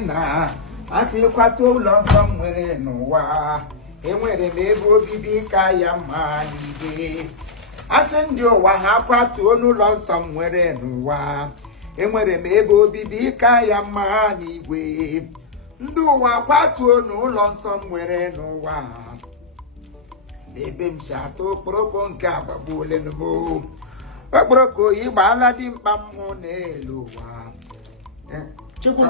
na asị kwata ụlọ nsọ m nwere n'ụwa enwere m ebe obibi ka ya mma n'igwe asị ndị ụwa ha kwatuo n'ụlọ nsọ m nwere n'ụwa enwere m ebe obibi ka ya mma n'igwe ndị ụwa kwatuo n'ụlọ nsọ m nwere n'ụwa ebe m si atụ okporoko nke agbagbuole n'ugbo okporoko ịgbaala dị mkpa m hụ n'elu ụwa Chukwu.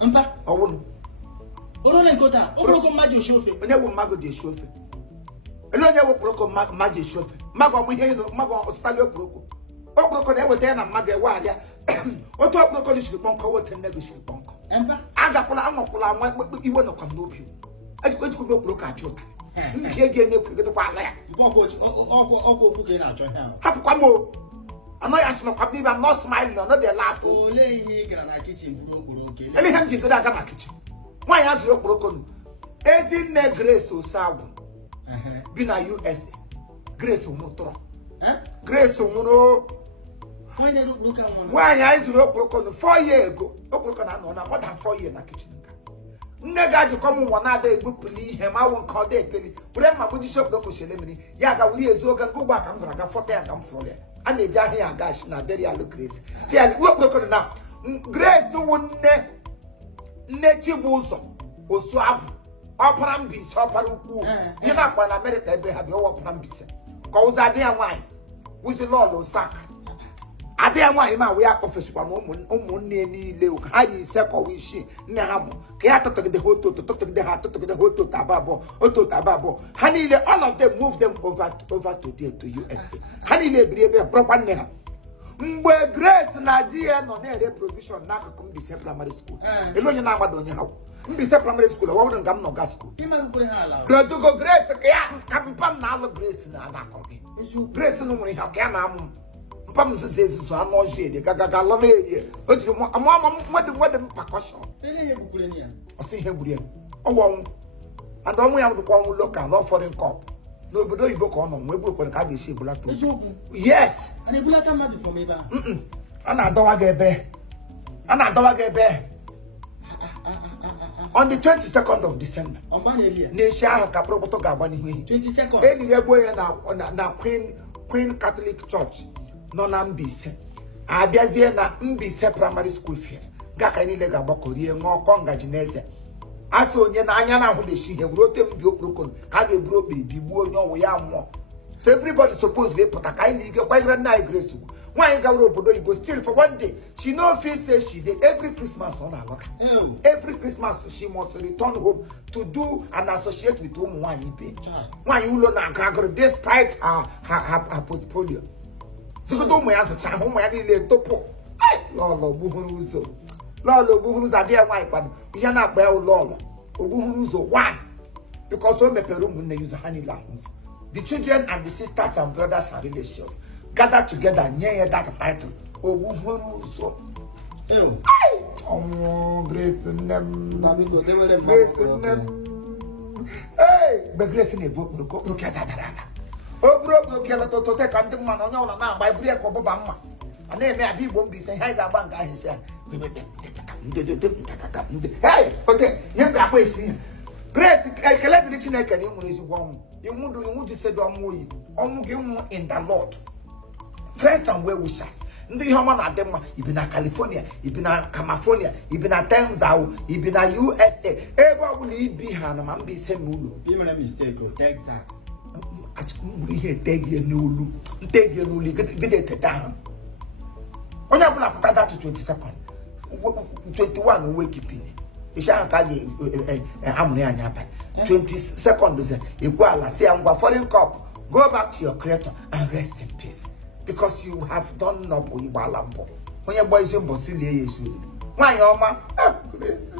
Mpa. Ọwụnụ. Orole nkota, okporoko mmadụ oshofe. Onye bụ mmadụ dị eshofe. Onye bụ okporoko mmadụ eshofe. Mmadụ ọmụ ihe mmadụ ọsụtali okporoko. Okporoko na-eweta ya na mmadụ ewe arịa. Otu okporoko dị shiri kpọnkọ, weta nne gị shiri kpọnkọ. Agakwala anwakwala nwa iwe nọkwa n'obi. Ejikwa okporoko apịa ụta. Nke ego na-ekwurịtakwa ala ya. Ọkụ okwu ka ị na-achọ ihe ahụ. Hapụkwa m o. I'm not smiling, I'm not the laugh. Ole ihe gara na kitchen buru okporoko. Ele ihe m ji gara aga na kitchen. Nwaanyị azụrụ okporoko nụ. Ezinne Grace Osagwu. Bi na USA. Grace nwụtụrụ. Grace nwụrụ. Nwaanyị anyị zụrụ okporoko nụ 4 years ago. Okporoko na-anọ na more than 4 years na kitchen nka. Nne ga-ajụkọ m nwa na-ada egbupụli ihe ma awụ nke ọ dị ekpeli. Were mma gbujisi okporoko shele mmiri. Ya ga wuri ezu oge nke ụgbọ ka m gara aga fọta ya ka m fụrụ ya. A na-eji ahịa ya agashi na burial Grace. Si ya okporoko na Grace wụ nne Chibụzọ Osuabụ ọpara Mbaise ọpara ukwu ihe na-akpa na Amerịka ebe ha bịa ọpara Mbaise ka ụzọ adị ya nwaanyị wụzi lọlọ Osaka adị ya nwaanyị ma wee akpọfesikwa na ụmụnne niile ha yi ise kọwa isii nne ha mụ ka ya tụtụgide ha tụtụgide ha ototo abụọ ha niile all of them move them over to USA ha niile ebiri ebe bụrụkwa nne ha mgbe Grace na di ya nọ na-ere provision n'akụkụ Mbaise primary school elu onye na-agbada onye ha Mbaise primary school ọwụrụ nga m nọ ga school Gradugo Grace ka ya ka mpa m na-alụ Grace na anakọ gị Grace nụ nwere ihe ka ya na-amụ mpa m nzuzo ezuzo anụ ọjọọ ede gaga lọrọ erie o jiri nwede mpakọshọn ọsị ihe gburu ya ọwụ ọnwụ and ọnwụ ya dịkwa ọnwụ lokal na foreign cup n'obodo oyibo ka ọ nọ nwe ekwere ka a ga-esi ebulata yes a na-adọwa gị ebe on the 22nd of December n'echi ahụ ka prọkpụtọ ga-agba n'ihu ehi eliri egbo ya na Queen Catholic Church nọ na Mbaise abịazie na Mbaise primary school fair ga-aka niile ga-agbakọ rie nwa ọkọ ngaji n'eze asị onye na anya na ahụ na-eshi ihe bụrụ ote mbi okporoko ka a ga-eburu okpiri bigbuo onye ọnwụ ya mmụọ so everybody suppose ịpụta ka anyị na ike kwanyere nna anyị Grace ugwu nwaanyị gawara obodo oyibo still for one day she no fit say she dey every Christmas ọ na-alọta every Christmas she must return home to do and associate with ụmụ nwaanyị ibe nwaanyị ụlọ na-agụ agụrụ despite her portfolio zigodo ụmụ ya zụcha ahụ ụmụ ya niile topụ lọlọ ogbuhuru ụzọ adịghị nwaanyị kpado ihe na-akpa ya ụlọ ogbuhuru ụzọ 1 because o mepere ụmụnne ya ụzọ ha niile ahụ ụzọ the children and the sisters and brothers and relations gather together nye ya that title ogbuhuru ụzọ ọnwụ Grace nne m mgbe Grace na-ebu okporoko ya dadara ala o buru okporoko ya lọta ụtụtụ ka ndị mma na onye ọbụla na-agba eburu ya ka ọbụba mma a na-eme abịa Igbo Mbaise ihe anyị ga-agba nga ahụ isi ya ihe m ga-agba esi ihe Grace ekele dịrị Chineke na ị nwere ezigbo ọnwụ iwu jisedo ọnwụ oyi ọnwụ gị nwụ in the Lord friends and well wishers ndị ihe ọma na-adị mma ibi na California ibi na California ibi na Texas ibi na USA ebe ọbụla ibi ha na ma Mbaise na ụlọ gburu ihe ntegie n'olu gide eteta ahụ onye ọbụla pụta dat 22nd 21 wekipini isi ahụ ka a ga-amụrụ ya anya abalị 22nd ekwe ala si ya ngwa foreign cup go back to your creator and rest in peace because you have done noble ịgbala mbọ onye gba isi mbọ si lie ya esi olili nwaanyị ọma Grace